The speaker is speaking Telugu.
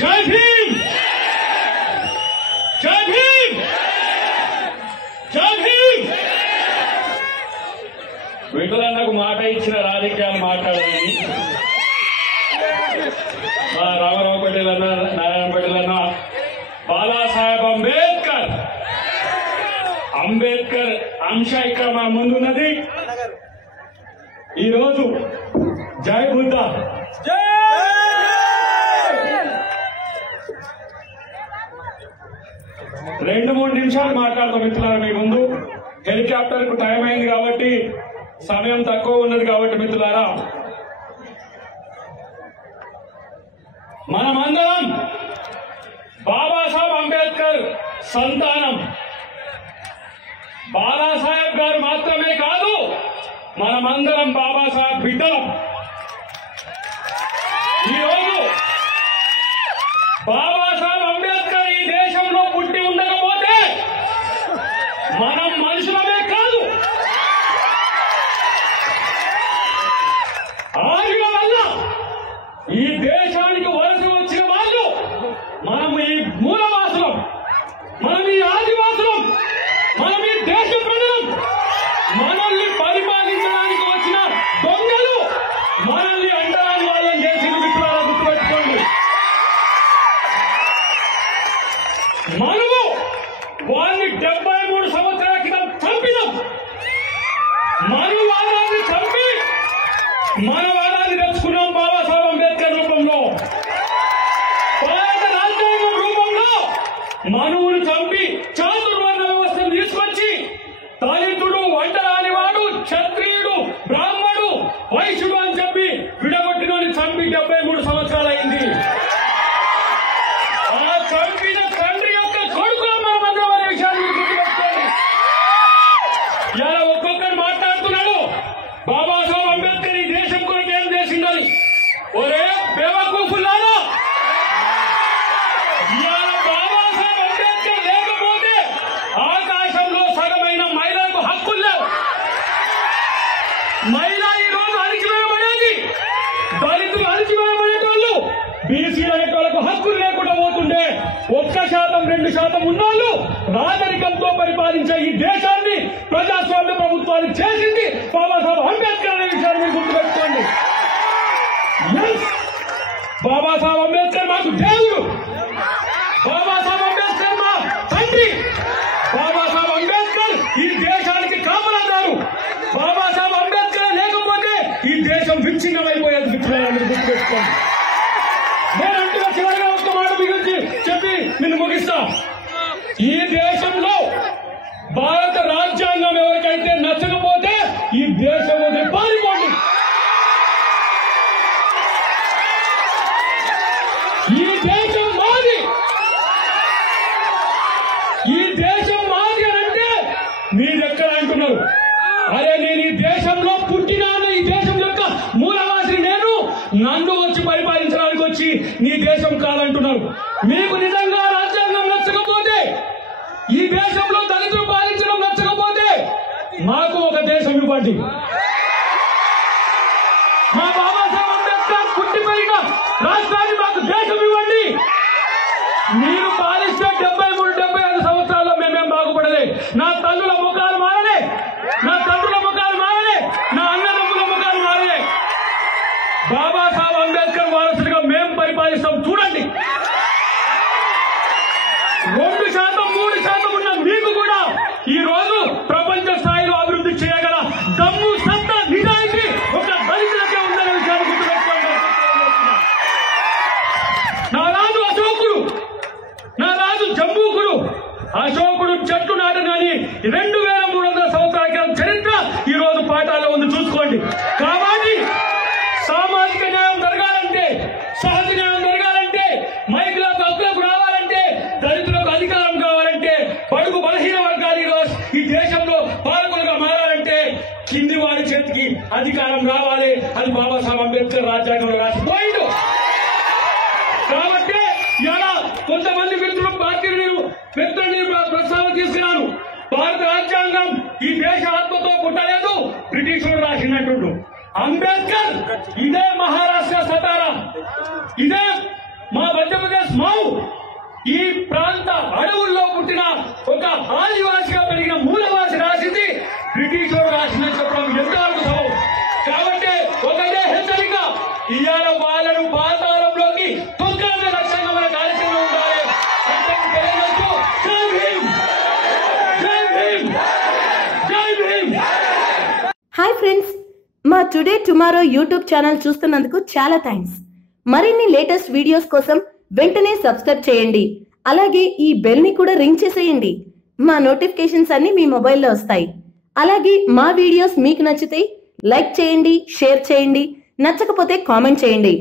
జై భీమ్, జై భీమ్, జై భీమ్. విఠలన్నకు మాట ఇచ్చిన రాజకీయాలు మాట్లాడాలని మా రామారావు పటేల్ అన్న, నారాయణ పటేల్ అన్న, బాలాసాహెబ్ అంబేద్కర్ అంశ ఇక్కడ మా ముందున్నది. ఈరోజు జై బుద్ధ, రెండు మూడు నిమిషాలు మాట్లాడతాం మిత్రులారా. మీ ముందు హెలికాప్టర్ కు టైం అయింది కాబట్టి, సమయం తక్కువ ఉన్నది కాబట్టి మిత్రులారా, మనమందరం బాబాసాహెబ్ అంబేద్కర్ సంతానం. బాలాసాహెబ్ గారు మాత్రమే కాదు, మనమందరం బాబాసాహెబ్ బిడ్డలం. ఈరోజు బాబాసాహెబ్ అంబేద్కర్ ఈ దేశంలో పుట్టి ఉండకపోతే మనం మనుషులమే కాదు, ఆయన వల్ల ఈ దేశానికి వలస వచ్చిన వాళ్ళు మనం ఈ మూలవాసులం, మనం ఈ ఆదివాసులం, మనం ఈ దేశ ప్రజలం. మనల్ని పరిపాలించడానికి వచ్చిన దొంగలు మనల్ని అంటరాని వాళ్ళని చేసి మిత్రులారా గుర్తుపెట్టుకోండి. మనము వారిని 73 సంవత్సరాల క్రితం చంపినాం. మనవాదాన్ని చంపి మనవాదాన్ని తెచ్చుకున్నాం బాబాసాహెబ్ అంబేద్కర్ రూపంలో, భారత రాజ్యాంగం రూపంలో. మనువును చంపి చాతుర్వర్ణ వ్యవస్థను తీసుకొచ్చి దళితుడు, వంటరానివాడు, క్షత్రియుడు, బ్రాహ్మడు, వైశ్యుడు అని చెప్పి విడగొట్టినోని చంపి 73 సంవత్సరాలైంది. ఆ చంపిన తండ్రి యొక్క కొడుకు మనమందరం అనే విషయాన్ని గుర్తుపెట్టుకోండి. ఇలా ఒక్కొక్కరు మాట్లాడుతున్నాడు బాబాసాహెబ్ అంబేద్కర్ ఈ దేశం కొరకు ఏం చేసిందని. ఒరే బేవకూఫులారా, ఇవాళ బాబాసాహెబ్ అంబేద్కర్ లేకపోతే ఆకాశంలో సగమైన మహిళలకు హక్కులు లేవు. మహిళ ఈ రోజు అణిచివేయబడేది, దళితులు అణిచివేయబడేటోళ్ళు, బీసీలు అనేటోళ్లకు హక్కులు లేకుండా పోతుండే 1%, 2% ఉన్నోళ్ళు రాజరికంతో పరిపాలించే ఈ దేశాన్ని ప్రజాస్వామ్య ప్రభుత్వాన్ని చేసింది బాబాసాహెబ్ అంబేద్కర్ అనే విషయాన్ని మీరు గుర్తుపెట్టుకోండి. బాబాసాహెబ్ అంబేద్కర్ మాకు దేవుడు, బాబాసాహెబ్ అంబేద్కర్ మా తండ్రి, బాబాసాహెబ్ అంబేద్కర్ ఈ దేశానికి కాపలాదారు. బాబాసాహెబ్ అంబేద్కర్ లేకపోతే ఈ దేశం విచ్ఛిన్నమైపోయేది మిత్రులను గుర్తుపెట్టుకోండి. నేనంటున్న చివరిగా ఒక్క మాట మీ గురించి చెప్పి నిన్ను ముగిస్తా. ఈ దేశంలో భారత రాజ్యాంగం ఎవరికైతే నచ్చకపోతే ఈ దేశం వదిలి పారిపోండి. ఈ దేశం మాది, ఈ దేశం మాది అని అంటే మీరెక్కడ అంటున్నారు? అరే నేను ఈ దేశంలో పుట్టినాను, ఈ దేశం యొక్క మూలవాసిని నేను, నన్ను వచ్చి పరిపాలించడానికి వచ్చి నీ దేశం కాదంటున్నారు. మీకు నిజంగా రాజ్యాంగం నచ్చకపోతే, ఈ దేశంలో దళితులు పాలించడం నచ్చకపోతే మాకు ఒక దేశం ఇవ్వండి. మా బాబాసాహెబ్ అంబేద్కర్ పుట్టిపోయిన రాష్ట్రాన్ని మాకు దేశం ఇవ్వండి. మీరు పాలిస్తే 73-75 సంవత్సరాల్లో మేమేం బాగుపడలే. నా తల్లుల ముఖాలు మారలే, నా తండ్రుల ముఖాలు మారలే, నా అన్నదమ్ముల ముఖాలు మారలే. బాబాసాహెబ్ అంబేద్కర్ వారసుడిగా మేం పరిపాలిస్తాం చూడండి. 2%, 3% ఉన్న మీకు కూడా ఈ రోజు ప్రపంచ స్థాయిలో అభివృద్ధి చేయగల దమ్ము, సత్తా, నిజాయితీ ఒక దళితులకే ఉందనే విషయాన్ని గుర్తుపెట్టుకోండి. నా రాజు అశోకుడు, నా రాజు జంబూకుడు. అశోకుడు చెట్టు నాటనని 2300 సంవత్సరాల క్రితం చరిత్ర ఈ రోజు పాఠాల్లో ఉంది, చూసుకోండి. కాబట్టి సామాజిక న్యాయం జరగాలంటే, సహజ న్యాయం జరగాలంటే, మహిళలకు హక్కులకు రావాలంటే, దళితులకు అధికారం కావాలంటే, బడుగు బలహీన వర్గాలు ఈ దేశంలో పాలకులుగా మారాలంటే కింది వారి చేతికి అధికారం రావాలి. అది బాబాసాహెబ్ అంబేద్కర్ రాజ్యాంగంలో రాసిపోయిండు. కాబట్టి ఇలా కొంతమంది మిత్రులు పార్టీని ప్రస్తావన తీసుకున్నాను. భారత రాజ్యాంగం ఈ దేశ ఆత్మతో పుట్టలేదు, బ్రిటిషులు రాసినట్టు. అంబేద్కర్ ఇదే మహారాష్ట్ర సతారా, ఇదే మా మధ్యప్రదేశ్ హాయ్ ఫ్రెండ్స్, మా టుడే టుమారో యూట్యూబ్ ఛానల్ చూస్తున్నందుకు చాలా థ్యాంక్స్. మరిన్ని లేటెస్ట్ వీడియోస్ కోసం వెంటనే సబ్స్క్రైబ్ చేయండి. అలాగే ఈ బెల్ ని కూడా రింగ్ చేసేయండి. మా నోటిఫికేషన్స్ అన్ని మీ మొబైల్లో వస్తాయి. అలాగే మా వీడియోస్ మీకు నచ్చితే లైక్ చేయండి, షేర్ చేయండి, నచ్చకపోతే కామెంట్ చేయండి.